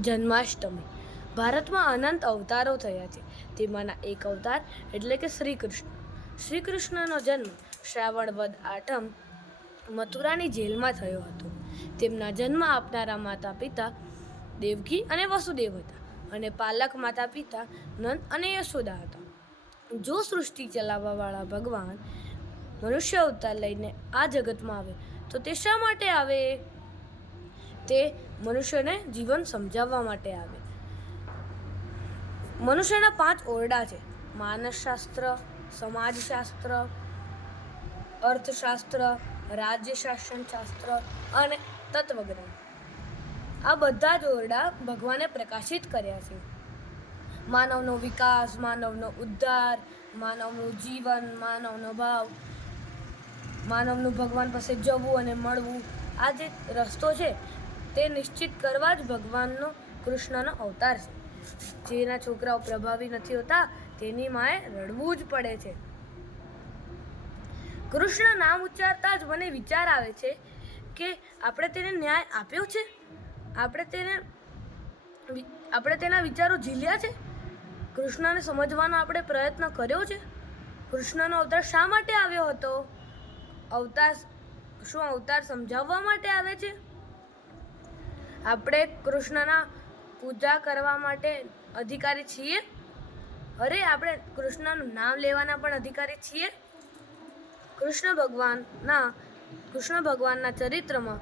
જન્માષ્ટમી. ભારતમાં અનંત અવતારો થયા છે. તેમાંના એક અવતાર એટલે કે શ્રી કૃષ્ણ. શ્રી કૃષ્ણનો જન્મ શ્રાવણ વદ આઠમ મથુરાની જેલમાં થયો હતો. તેમના જન્મ આપનારા માતા પિતા દેવકી અને વસુદેવ હતા અને પાલક માતા પિતા નંદ અને યશોદા હતા. જો સૃષ્ટિ ચલાવવાવાળા ભગવાન મનુષ્ય અવતાર લઈને આ જગતમાં આવે તો તે શા માટે આવે? તે મનુષ્યને જીવન સમજાવવા માટે આવે. મનુષ્યના 5 ઓરડા છે: માનસશાસ્ત્ર, સમાજશાસ્ત્ર, અર્થશાસ્ત્ર, રાજ્યશાસનશાસ્ત્ર અને તત્વજ્ઞાન. આ બધા જ ઓરડા ભગવાને પ્રકાશિત કર્યા છે. માનવનો વિકાસ, માનવનો ઉદ્ધાર, માનવનું જીવન, માનવનો ભાવ, માનવનું ભગવાન પાસે જવું અને મળવું, આ જે રસ્તો છે તે નિશ્ચિત કરવા જ ભગવાનનો કૃષ્ણનો અવતાર છે. જેના છોકરાઓ પ્રભાવી નથી હોતા તેની માએ રડવું જ પડે છે. કૃષ્ણ નામ ઉચ્ચારતા જ મને વિચાર આવે છે કે આપણે તેને ન્યાય આપ્યો છે? આપણે તેના વિચારો ઝીલ્યા છે? કૃષ્ણને સમજવાનો આપણે પ્રયત્ન કર્યો છે? કૃષ્ણનો અવતાર શા માટે આવ્યો હતો? શું અવતાર સમજાવવા માટે આવે છે? આપણે કૃષ્ણના પૂજા કરવા માટે અધિકારી છીએ? અરે, આપણે કૃષ્ણનું નામ લેવાના પણ અધિકારી છીએ. કૃષ્ણ ભગવાનના ચરિત્રમાં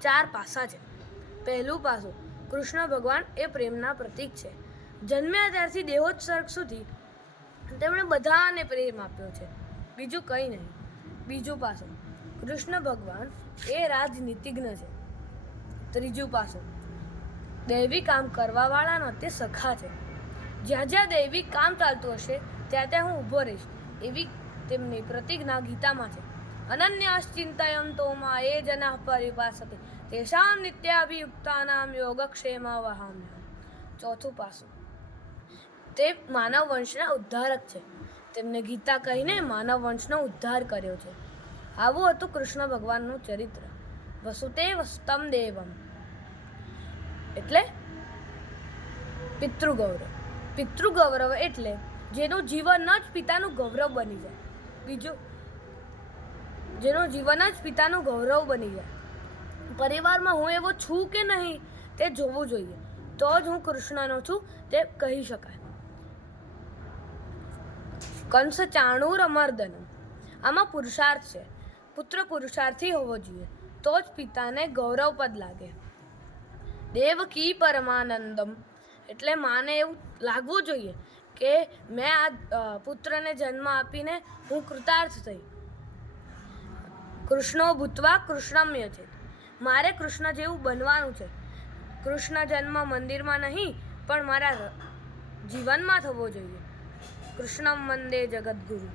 4 પાસા છે. પહેલું પાસું, કૃષ્ણ ભગવાન એ પ્રેમના પ્રતીક છે. જન્મ્યા ત્યારથી દેહોત્સર્ગ સુધી તેમણે બધાને પ્રેમ આપ્યો છે, બીજું કંઈ નહીં. બીજું પાસું, કૃષ્ણ ભગવાન એ રાજનીતિજ્ઞ છે. ત્રીજું પાસું, દૈવી કામ કરવાવાળાના તે સખા છે. જ્યાં જ્યાં દૈવિક કામ ચાલતું હશે ત્યાં ત્યાં હું ઊભો રહીશ, એવી તેમની પ્રતિજ્ઞા ગીતામાં છે. અનન્યાશ્ચિંતયન્તો મા એ જનાઃ પરિપાસતે તેષાં નિત્યાભિયુક્તાનાં યોગક્ષેમ વહામ્યહં. ચોથું પાસું, તે માનવ વંશના ઉદ્ધારક છે. તેમને ગીતા કહીને માનવ વંશનો ઉદ્ધાર કર્યો છે. આવું હતું કૃષ્ણ ભગવાનનું ચરિત્ર. વસુદેવ સ્તમ દેવમ એટલે પિતૃગૌરવ. પિતૃગૌરવ એટલે જેનું જીવન જ પિતાનું ગૌરવ બની જાય. જેનું જીવન જ પિતાનું ગૌરવ બની જાય. પરિવારમાં હું એવો છું કે નહીં તે જોવું જોઈએ, તો જ હું કૃષ્ણનો છું તે કહી શકાય. કંસ ચાણૂર અમર્દનમ. આમાં પુરુષાર્થ છે. પુત્ર પુરુષાર્થી હોવો જોઈએ તો જ પિતાને ગૌરવપદ લાગે. દેવકી પરમાનંદમ એટલે માને એવું લાગવું જોઈએ કે મેં આ પુત્રને જન્મ આપીને હું કૃતાર્થ થઈ. કૃષ્ણો ભૂત્વા કૃષ્ણમ્ય છે. મારે કૃષ્ણ જેવું બનવાનું છે. કૃષ્ણ જન્મ મંદિરમાં નહીં પણ મારા જીવનમાં થવો જોઈએ. કૃષ્ણમ વંદે જગદગુરુ.